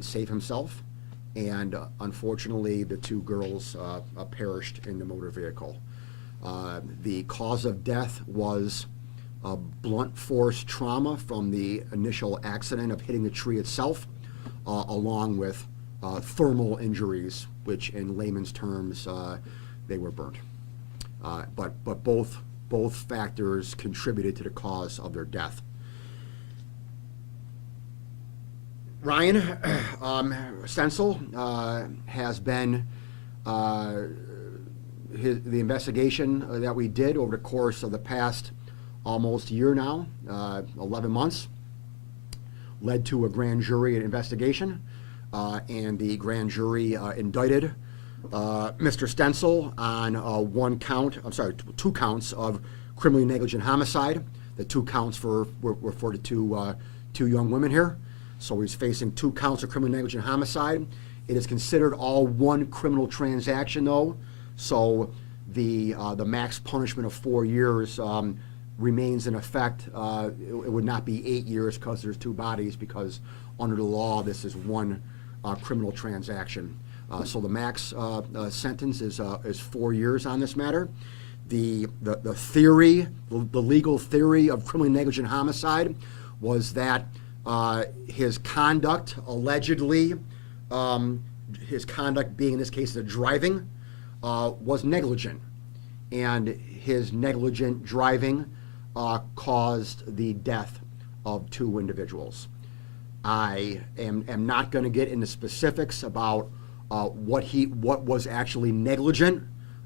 save himself, and unfortunately, the two girls perished in the motor vehicle. The cause of death was blunt force trauma from the initial accident of hitting the tree itself, along with thermal injuries, which in layman's terms, they were burnt. But both factors contributed to the cause of their death. Ryan Stencil has been the investigation that we did over the course of the past almost year now, 11 months, led to a grand jury investigation, and the grand jury indicted Mr. Stencil on two counts of criminally negligent homicide. The two counts were for the two young women here. So he's facing 2 counts of criminally negligent homicide. It is considered all one criminal transaction, though. So the max punishment of 4 years remains in effect. It would not be 8 years because there's 2 bodies, because under the law this is one criminal transaction. So the max sentence is 4 years on this matter. The theory, the legal theory of criminally negligent homicide was that his conduct, allegedly, his conduct being in this case the driving, was negligent. And his negligent driving caused the death of 2 individuals. I am not going to get into specifics about what was actually negligent,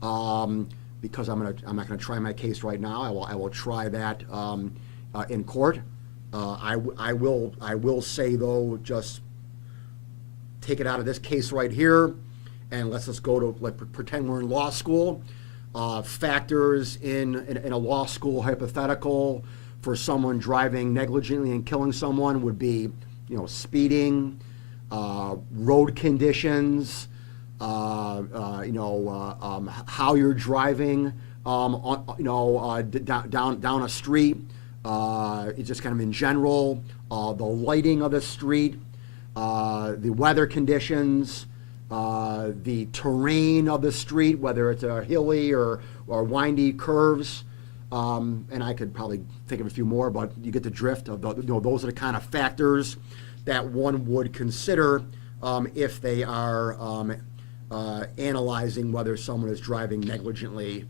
because I'm not going to try my case right now. I will try that in court. I will say, though, just take it out of this case right here, and let's just go to pretend we're in law school. Factors in a law school hypothetical for someone driving negligently and killing someone would be, speeding, road conditions, how you're driving, down a street. It's just kind of in general, the lighting of the street, the weather conditions, the terrain of the street, whether it's a hilly or windy curves, and I could probably think of a few more, but you get the drift of those are the kind of factors that one would consider if they are analyzing whether someone is driving negligently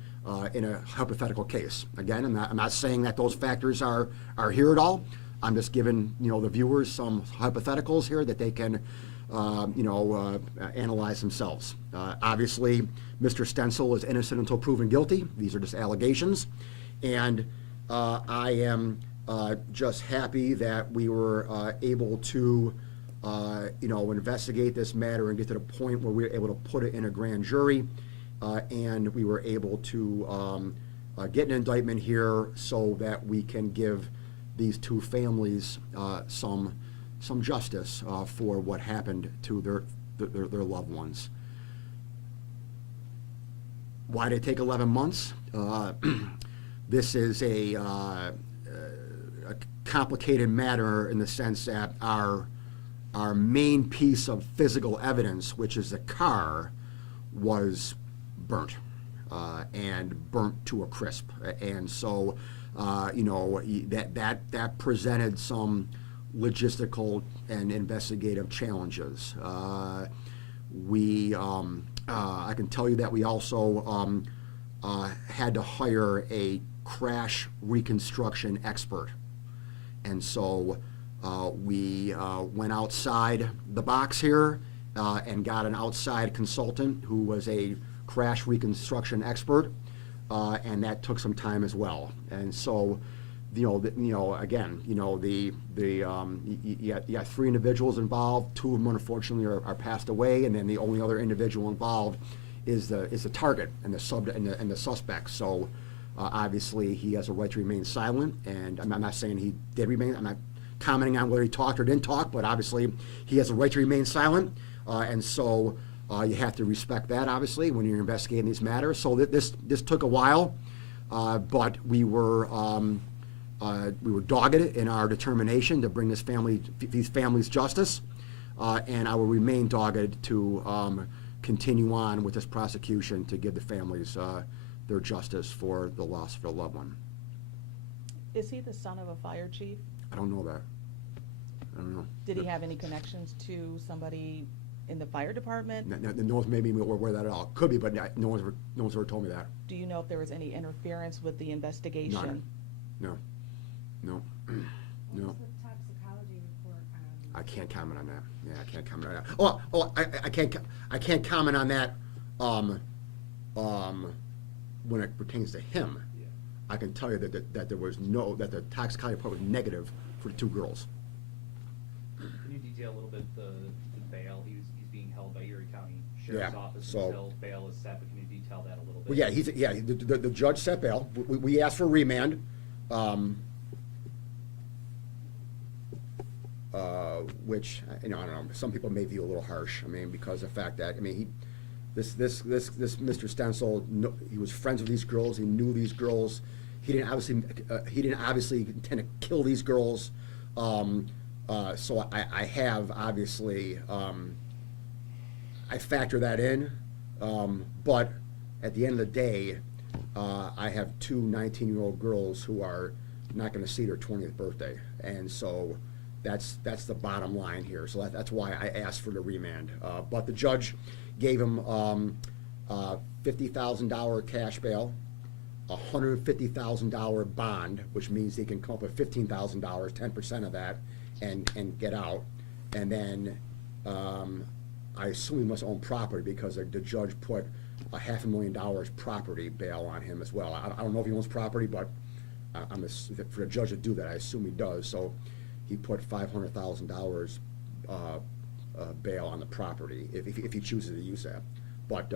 in a hypothetical case. Again, I'm not saying that those factors are here at all. I'm just giving the viewers some hypotheticals here that they can analyze themselves. Obviously, Mr. Stencil is innocent until proven guilty. These are just allegations, and I am just happy that we were able to investigate this matter and get to the point where we were able to put it in a grand jury. And we were able to get an indictment here so that we can give these 2 families some justice for what happened to their loved ones. Why did it take 11 months? This is a complicated matter in the sense that our main piece of physical evidence, which is the car, was burnt and burnt to a crisp, and so that presented some logistical and investigative challenges. I can tell you that we also had to hire a crash reconstruction expert, and so we went outside the box here and got an outside consultant who was a crash reconstruction expert, and that took some time as well. And so, again, you got 3 individuals involved. 2 of them, unfortunately, are passed away, and then the only other individual involved is the target and the suspect. So, obviously, he has a right to remain silent, and I'm not saying he did remain. I'm not commenting on whether he talked or didn't talk, but obviously, he has a right to remain silent, and so. You have to respect that, obviously, when you're investigating these matters. So this took a while, but we were dogged in our determination to bring these families justice. and I will remain dogged to continue on with this prosecution to give the families their justice for the loss of their loved one. Is he the son of a fire chief? I don't know that. I don't know. Did he have any connections to somebody in the fire department? No one's made me aware of that at all. Could be, but no one's ever told me that. Do you know if there was any interference with the investigation? None. No. What was the toxicology report on? I can't comment on that. Yeah, I can't comment on that. I can't comment on that when it pertains to him. Yeah. I can tell you that there was that the toxicology report was negative for the two girls. Can you detail a little bit the bail? He's being held by Erie County Sheriff's Yeah, Office so- until bail is set, but can you detail that a little bit? Well, the judge set bail. We asked for remand. Which, I don't know, some people may view a little harsh. I mean, because of the fact that, this Mr. Stencil, he was friends with these girls. He knew these girls. He didn't obviously intend to kill these girls. So I have obviously, I factor that in. But at the end of the day, I have two 19-year-old girls who are not going to see their 20th birthday, and so that's the bottom line here. So that's why I asked for the remand. But the judge gave him $50,000 cash bail, $150,000 bond, which means he can come up with $15,000, 10% of that, and get out. And then I assume he must own property because the judge put $500,000 property bail on him as well. I don't know if he owns property, but for the judge to do that, I assume he does. So he put $500,000 bail on the property if he chooses to use that. But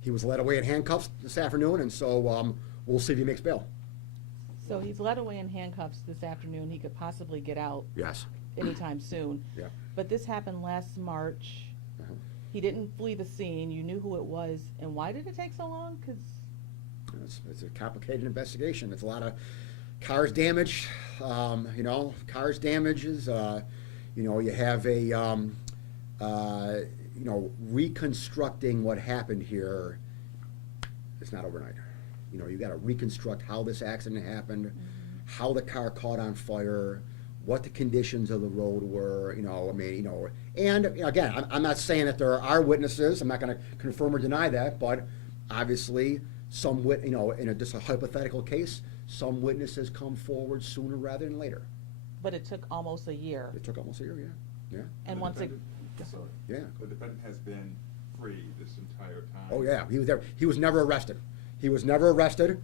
he was led away in handcuffs this afternoon, and so we'll see if he makes bail. So he's led away in handcuffs this afternoon. He could possibly get out Yes. anytime soon. Yeah. But this happened last March. Uh-huh. He didn't flee the scene. You knew who it was. And why did it take so long? Because It's a complicated investigation. It's a lot of cars damage. Cars damages. You have a reconstructing what happened here. It's not overnight. You got to reconstruct how this accident happened, how the car caught on fire, what the conditions of the road were. And again, I'm not saying that there are witnesses. I'm not going to confirm or deny that, but obviously, in just a hypothetical case, some witnesses come forward sooner rather than later. but it took almost a year. It took almost a year, yeah. And once it, Sorry. Yeah. The defendant has been free this entire time. Oh, yeah, he was there. He was never arrested. He was never arrested.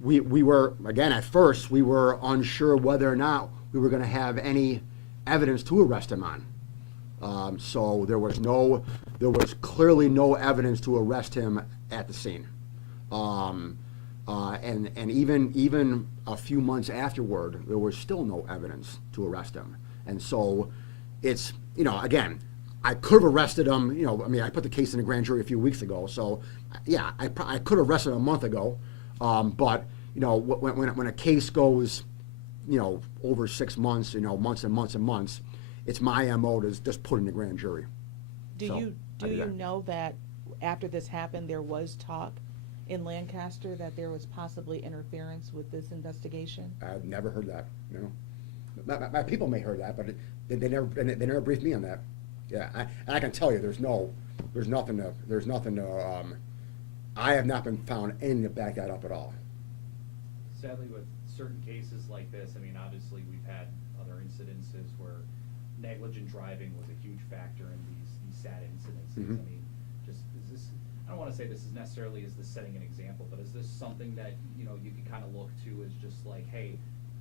We were, again, at first, we were unsure whether or not we were gonna have any evidence to arrest him on. So there was clearly no evidence to arrest him at the scene. And even a few months afterward, there was still no evidence to arrest him. And so it's, again, I could have arrested him, I put the case in the grand jury a few weeks ago, so yeah, I could have arrested him a month ago. But, when a case goes, over 6 months, months and months and months, it's my MO to just put in the grand jury. do So, you I did that. know that after this happened, there was talk in Lancaster that there was possibly interference with this investigation? I've never heard that, My people may heard that, but they never briefed me on that. Yeah, and I can tell you, there's nothing to, I have not been found anything to back that up at all. Sadly, with certain cases like this, obviously we've had other incidences where negligent driving was a huge factor in these sad incidences. Mhm. Is this, I don't want to say this is necessarily is this setting an example, but is this something that, you can kind of look to as just like, hey,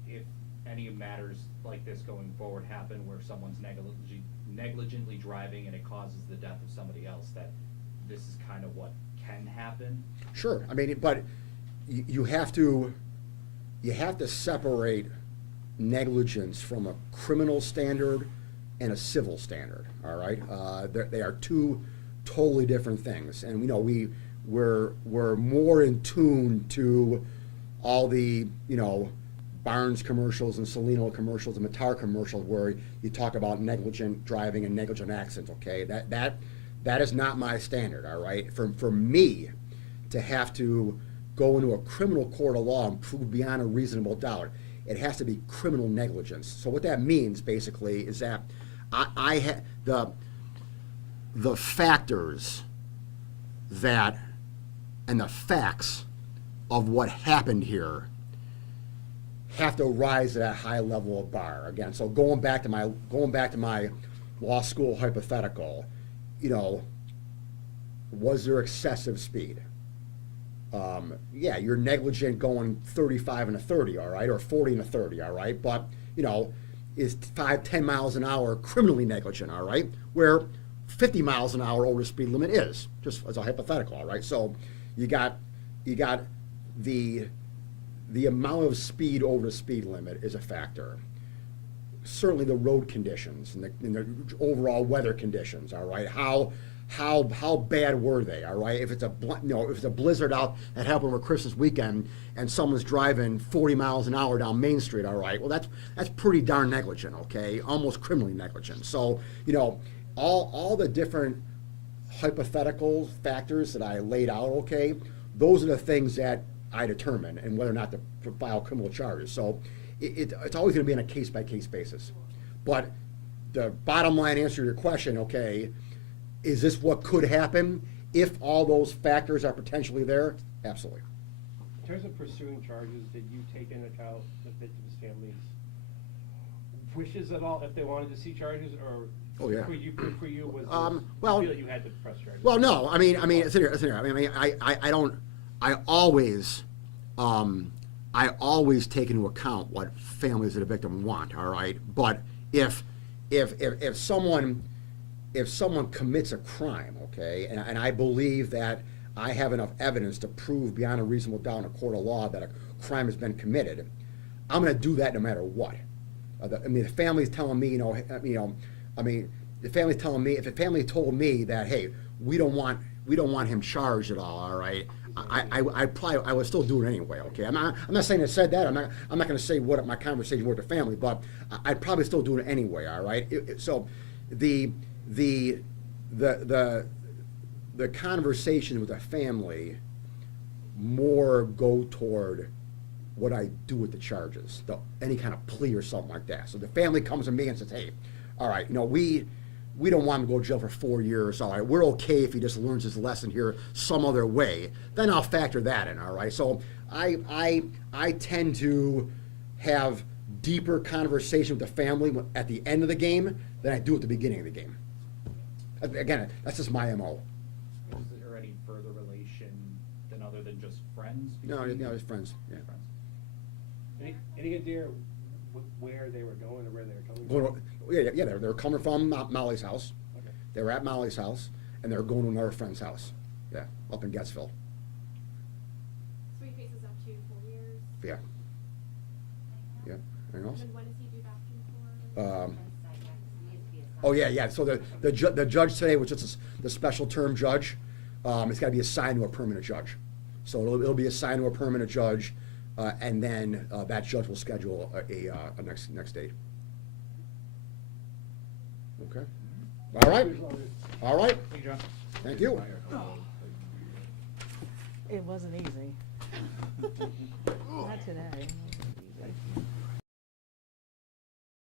if any matters like this going forward happen where someone's negligently driving and it causes the death of somebody else, that this is kind of what can happen? Sure, but you have to separate negligence from a criminal standard and a civil standard, all right? They are two totally different things, and we're more in tune to all the Barnes commercials and Celino commercials and Matar commercials where you talk about negligent driving and negligent accidents, okay? That is not my standard, all right? For me to have to go into a criminal court of law and prove beyond a reasonable doubt, it has to be criminal negligence. So what that means basically is that the factors that and the facts of what happened here have to rise to that high level of bar again. So going back to my law school hypothetical, you know, was there excessive speed? Yeah, you're negligent going 35 and a 30, all right, or 40 and a 30, all right, but, you know, is 5-10 miles an hour criminally negligent, all right, where 50 miles an hour over the speed limit is, just as a hypothetical, all right? So you got the amount of speed over the speed limit is a factor. Certainly the road conditions and the overall weather conditions, all right? How bad were they, all right? If it's a blizzard out that happened over Christmas weekend and someone's driving 40 miles an hour down Main Street, all right, well, that's pretty darn negligent, okay? Almost criminally negligent. So, you know, all the different hypothetical factors that I laid out, okay, those are the things that I determine and whether or not to file criminal charges. So it's always going to be on a case-by-case basis. But the bottom line answer to your question, okay, is this what could happen if all those factors are potentially there? Absolutely. In terms of pursuing charges, did you take into account the victim's family's wishes at all, if they wanted to see charges, or Oh, yeah. for you was well- you feel that you had to press charges? Well, no, I mean, it's in here. I always take into account what families of the victim want, all right? But if someone commits a crime, okay, and I believe that I have enough evidence to prove beyond a reasonable doubt in a court of law that a crime has been committed, I'm going to do that no matter what. The family's telling me, the family's telling me, if the family told me that, hey, we don't want him charged at all right, I would still do it anyway, okay? I'm not saying I said that. I'm not going to say what my conversation with the family, but I'd probably still do it anyway, all right? So the conversation with the family more go toward what I do with the charges, any kind of plea or something like that. So the family comes to me and says, hey, all right, we don't want him to go to jail for 4 years, all right, we're okay if he just learns his lesson here some other way, then I'll factor that in, all right? So I tend to have deeper conversation with the family at the end of the game than I do at the beginning of the game. Again, that's just my MO. Is there any further relation than other than just friends? No, between- it's friends, yeah. Friends. Any idea where they were going or where they were coming Going from? to- Yeah, they were coming from Molly's house. Okay. They were at Molly's house, and they were going to another friend's house. Yeah, up in Gettsville. So he faces up to 4 years? Yeah. Yeah. Anything else? And when is he due back in court? Oh, yeah. So the judge today, which is the special term judge, it's got to be assigned to a permanent judge. So it'll be assigned to a permanent judge, and then that judge will schedule a next date. Okay. All right. All right. Thank you, John. Thank you. It wasn't easy. Not today. It wasn't easy.